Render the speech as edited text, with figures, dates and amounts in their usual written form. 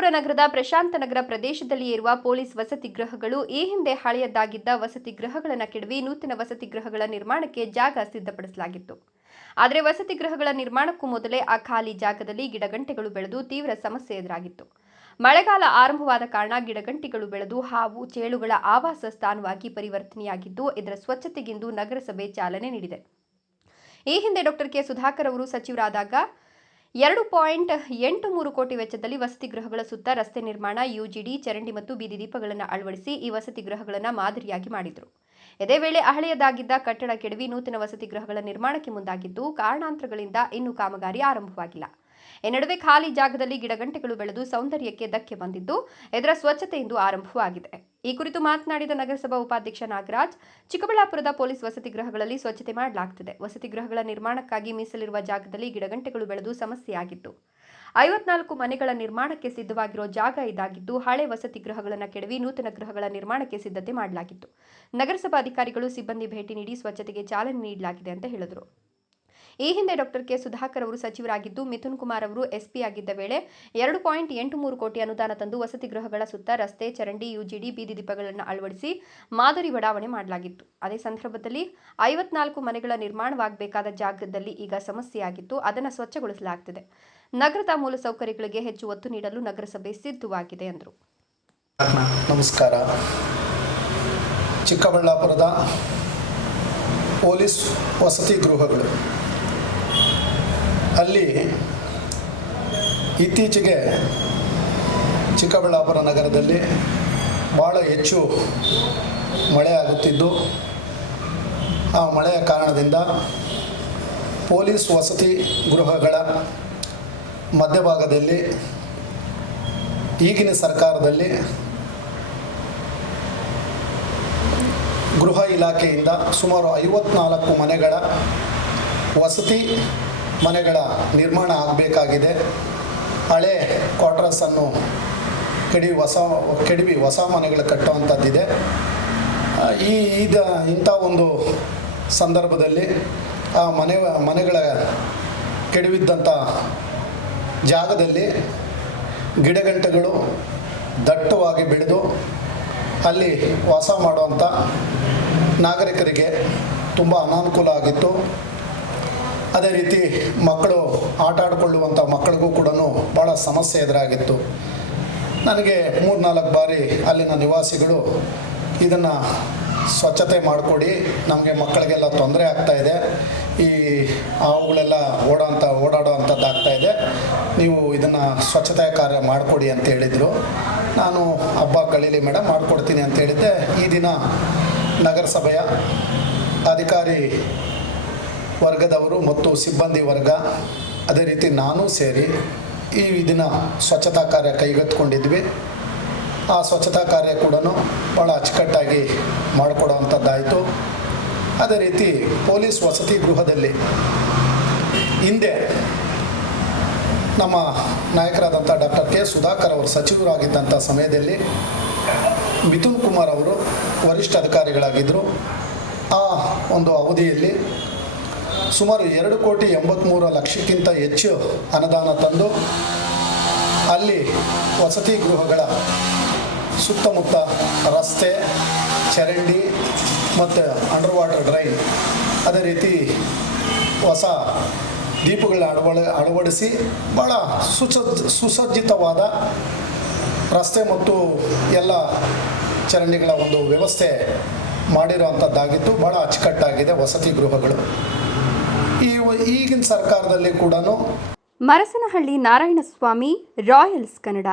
ಚಿಕ್ಕಬಳ್ಳಾಪುರ ನಗರದ ಪ್ರಶಾಂತನಗರ ಪ್ರದೇಶದಲ್ಲಿ ಇರುವ ಪೊಲೀಸ್ ವಸತಿ ಗೃಹಗಳು ಈ ಹಿಂದೆ ಹಳೆಯದಾಗಿದ್ದ ವಸತಿ ಗೃಹಗಳನ್ನು ಕೆಡವಿ ನೂತನ ವಸತಿ ಗೃಹಗಳ ನಿರ್ಮಾಣಕ್ಕೆ ಜಾಗ ಸಿದ್ಧಪಡಿಸಲಾಗಿತ್ತು. ಆದರೆ ವಸತಿ ಗೃಹಗಳ ನಿರ್ಮಾಣಕ್ಕೂ ಮೊದಲೇ ಆ ಖಾಲಿ ಜಾಗದಲ್ಲಿ ಗಿಡಗಂಟೆಗಳು ಬೆಳೆದು ತೀವ್ರ ಸಮಸ್ಯೆ ಎದುರಾಗಿತ್ತು. ಮಳೆಗಾಲ ಆರಂಭವಾದ ಕಾರಣ ಗಿಡಗಂಟೆಗಳು ಬೆಳೆದು ಹಾವು ಚೇಳುಗಳ ಆವಾಸ ಸ್ಥಾನವಾಗಿ ಪರಿವರ್ತನೆಯಾಗಿದ್ದು, ಇದರ ಸ್ವಚ್ಛತೆಗೆಂದು ನಗರಸಭೆ ಚಾಲನೆ ನೀಡಿದೆ. ಈ ಹಿಂದೆ ಡಾಕ್ಟರ್ ಕೆ ಸುಧಾಕರ್ ಅವರು ಸಚಿವರಾದಾಗ 2.83 ಕೋಟಿ ವೆಚ್ಚದಲ್ಲಿ ವಸತಿ ಗೃಹಗಳ ಸುತ್ತ ರಸ್ತೆ ನಿರ್ಮಾಣ, ಯುಜಿಡಿ, ಚರಂಡಿ ಮತ್ತು ಬೀದಿ ದೀಪಗಳನ್ನು ಅಳವಡಿಸಿ ಈ ವಸತಿ ಗೃಹಗಳನ್ನು ಮಾದರಿಯಾಗಿ ಮಾಡಿದರು. ಇದೇ ವೇಳೆ ಹಳೆಯದಾಗಿದ್ದ ಕಟ್ಟಡ ಕೆಡವಿ ನೂತನ ವಸತಿ ಗೃಹಗಳ ನಿರ್ಮಾಣಕ್ಕೆ ಮುಂದಾಗಿದ್ದು, ಕಾರಣಾಂತರಗಳಿಂದ ಇನ್ನೂ ಕಾಮಗಾರಿ ಆರಂಭವಾಗಿಲ್ಲ. ಈ ನಡುವೆ ಖಾಲಿ ಜಾಗದಲ್ಲಿ ಗಿಡಗಂಟೆಗಳು ಬೆಳೆದು ಸೌಂದರ್ಯಕ್ಕೆ ಧಕ್ಕೆ ಬಂದಿದ್ದು, ಇದರ ಸ್ವಚ್ಛತೆಯಿಂದ ಆರಂಭವಾಗಿದೆ. ಈ ಕುರಿತು ಮಾತನಾಡಿದ ನಗರಸಭಾ ಉಪಾಧ್ಯಕ್ಷ ನಾಗರಾಜ್, ಚಿಕ್ಕಬಳ್ಳಾಪುರದ ಪೊಲೀಸ್ ವಸತಿ ಗೃಹಗಳಲ್ಲಿ ಸ್ವಚ್ಛತೆ ಮಾಡಲಾಗುತ್ತಿದೆ. ವಸತಿ ಗೃಹಗಳ ನಿರ್ಮಾಣಕ್ಕಾಗಿ ಮೀಸಲಿರುವ ಜಾಗದಲ್ಲಿ ಗಿಡಗಂಟೆಗಳು ಬೆಳೆದು ಸಮಸ್ಯೆಯಾಗಿತ್ತು. 54 ಮನೆಗಳ ನಿರ್ಮಾಣಕ್ಕೆ ಸಿದ್ಧವಾಗಿರೋ ಜಾಗ ಇದಾಗಿದ್ದು, ಹಳೆ ವಸತಿ ಗೃಹಗಳನ್ನು ಕೆಡವಿ ನೂತನ ಗೃಹಗಳ ನಿರ್ಮಾಣಕ್ಕೆ ಸಿದ್ಧತೆ ಮಾಡಲಾಗಿತ್ತು. ನಗರಸಭಾ ಅಧಿಕಾರಿಗಳು, ಸಿಬ್ಬಂದಿ ಭೇಟಿ ನೀಡಿ ಸ್ವಚ್ಛತೆಗೆ ಚಾಲನೆ ನೀಡಲಾಗಿದೆ ಅಂತ ಹೇಳಿದರು. ಈ ಹಿಂದೆ ಡಾಕ್ಟರ್ ಕೆ ಸುಧಾಕರ್ ಅವರು ಸಚಿವರಾಗಿದ್ದು, ಮಿಥುನ್ ಕುಮಾರ್ ಅವರು ಎಸ್ಪಿ ಆಗಿದ್ದ ವೇಳೆ 2.83 ಕೋಟಿ ಅನುದಾನ ತಂದು ವಸತಿ ಗೃಹಗಳ ಸುತ್ತ ರಸ್ತೆ, ಚರಂಡಿ, ಯುಜಿಡಿ, ಬೀದಿ ದೀಪಗಳನ್ನು ಅಳವಡಿಸಿ ಮಾದರಿ ಬಡಾವಣೆ ಮಾಡಲಾಗಿತ್ತು. ಅದೇ ಸಂದರ್ಭದಲ್ಲಿ 54 ಮನೆಗಳ ನಿರ್ಮಾಣವಾಗಬೇಕಾದ ಜಾಗದಲ್ಲಿ ಈಗ ಸಮಸ್ಯೆಯಾಗಿತ್ತು. ಅದನ್ನು ಸ್ವಚ್ಛಗೊಳಿಸಲಾಗುತ್ತಿದೆ. ನಗರದ ಮೂಲಸೌಕರ್ಯಗಳಿಗೆ ಹೆಚ್ಚು ಒತ್ತು ನೀಡಲು ನಗರಸಭೆ ಸಿದ್ಧವಾಗಿದೆ ಎಂದರು. ನಮಸ್ಕಾರ. ಚಿಕ್ಕಬಳ್ಳಾಪುರದ ಪೊಲೀಸ್ ವಸತಿ ಗೃಹಗಳು ಅಲ್ಲಿ ಇತ್ತೀಚೆಗೆ ಚಿಕ್ಕಬಳ್ಳಾಪುರ ನಗರದಲ್ಲಿ ಭಾಳ ಹೆಚ್ಚು ಮಳೆ ಆಗುತ್ತಿದ್ದು, ಆ ಮಳೆಯ ಕಾರಣದಿಂದ ಪೊಲೀಸ್ ವಸತಿ ಗೃಹಗಳ ಮಧ್ಯಭಾಗದಲ್ಲಿ ಈಗಿನ ಸರ್ಕಾರದಲ್ಲಿ ಗೃಹ ಇಲಾಖೆಯಿಂದ ಸುಮಾರು 54 ಮನೆಗಳ ವಸತಿ ಮನೆಗಳ ನಿರ್ಮಾಣ ಆಗಬೇಕಾಗಿದೆ. ಹಳೆ ಕ್ವಾರ್ಟರ್ಸನ್ನು ಕೆಡವಿ ಹೊಸ ಮನೆಗಳು ಕಟ್ಟುವಂಥದ್ದಿದೆ. ಇಂಥ ಒಂದು ಸಂದರ್ಭದಲ್ಲಿ ಆ ಮನೆಗಳ ಕೆಡವಿದ್ದಂಥ ಜಾಗದಲ್ಲಿ ಗಿಡಗಂಟೆಗಳು ದಟ್ಟವಾಗಿ ಬೆಳೆದು ಅಲ್ಲಿ ವಾಸ ಮಾಡುವಂಥ ನಾಗರಿಕರಿಗೆ ತುಂಬ ಅನಾನುಕೂಲ ಆಗಿತ್ತು. ಅದೇ ರೀತಿ ಮಕ್ಕಳು ಆಟ ಆಡಿಕೊಳ್ಳುವಂಥ ಮಕ್ಕಳಿಗೂ ಕೂಡ ಭಾಳ ಸಮಸ್ಯೆ ಎದುರಾಗಿತ್ತು. ನನಗೆ 3-4 ಬಾರಿ ಅಲ್ಲಿನ ನಿವಾಸಿಗಳು ಇದನ್ನು ಸ್ವಚ್ಛತೆ ಮಾಡಿಕೊಡಿ, ನಮಗೆ ಮಕ್ಕಳಿಗೆಲ್ಲ ತೊಂದರೆ ಆಗ್ತಾಯಿದೆ, ಈ ಅವುಗಳೆಲ್ಲ ಓಡಾಡೋ ಅಂಥದ್ದಾಗ್ತಾಯಿದೆ, ನೀವು ಇದನ್ನು ಸ್ವಚ್ಛತೆ ಕಾರ್ಯ ಮಾಡಿಕೊಡಿ ಅಂತ ಹೇಳಿದರು. ನಾನು ಹಬ್ಬ ಕಳೀಲಿ ಮೇಡಮ್, ಮಾಡಿಕೊಡ್ತೀನಿ ಅಂತ ಹೇಳಿದ್ದೆ. ಈ ದಿನ ನಗರಸಭೆಯ ಅಧಿಕಾರಿ ವರ್ಗದವರು ಮತ್ತು ಸಿಬ್ಬಂದಿ ವರ್ಗ, ಅದೇ ರೀತಿ ನಾನು ಸೇರಿ ಈ ದಿನ ಸ್ವಚ್ಛತಾ ಕಾರ್ಯ ಕೈಗೆತ್ತಿಕೊಂಡಿದ್ವಿ. ಆ ಸ್ವಚ್ಛತಾ ಕಾರ್ಯ ಕೂಡ ಭಾಳ ಅಚ್ಚುಕಟ್ಟಾಗಿ ಮಾಡಿಕೊಡುವಂಥದ್ದಾಯಿತು. ಅದೇ ರೀತಿ ಪೊಲೀಸ್ ವಸತಿ ಗೃಹದಲ್ಲಿ ಹಿಂದೆ ನಮ್ಮ ನಾಯಕರಾದಂಥ ಡಾಕ್ಟರ್ ಕೆ ಸುಧಾಕರ್ ಅವರು ಸಚಿವರಾಗಿದ್ದಂಥ ಸಮಯದಲ್ಲಿ ಮಿಥುನ್ ಕುಮಾರ್ ಅವರು ವರಿಷ್ಠ ಅಧಿಕಾರಿಗಳಾಗಿದ್ದರು. ಆ ಒಂದು ಅವಧಿಯಲ್ಲಿ ಸುಮಾರು 2,83,00,000ಕ್ಕಿಂತ ಹೆಚ್ಚು ಅನುದಾನ ತಂದು ಅಲ್ಲಿ ವಸತಿ ಗೃಹಗಳ ಸುತ್ತಮುತ್ತ ರಸ್ತೆ, ಚರಂಡಿ ಮತ್ತು ಅಂಡರ್ ವಾಟರ್ ಡ್ರೈನ್, ಅದೇ ರೀತಿ ಹೊಸ ದೀಪಗಳನ್ನ ಅಳವಡಿಸಿ ಭಾಳ ಸುಸಜ್ಜಿತವಾದ ರಸ್ತೆ ಮತ್ತು ಎಲ್ಲ ಚರಂಡಿಗಳ ಒಂದು ವ್ಯವಸ್ಥೆ ಮಾಡಿರುವಂಥದ್ದಾಗಿತ್ತು. ಭಾಳ ಅಚ್ಚುಕಟ್ಟಾಗಿದೆ ವಸತಿ ಗೃಹಗಳು. ಈಗಿನ ಸರ್ಕಾರದಲ್ಲಿ ಕೂಡ ಮರಸನಹಳ್ಳಿ ನಾರಾಯಣಸ್ವಾಮಿ, ರಾಯಲ್ಸ್ ಕನ್ನಡ.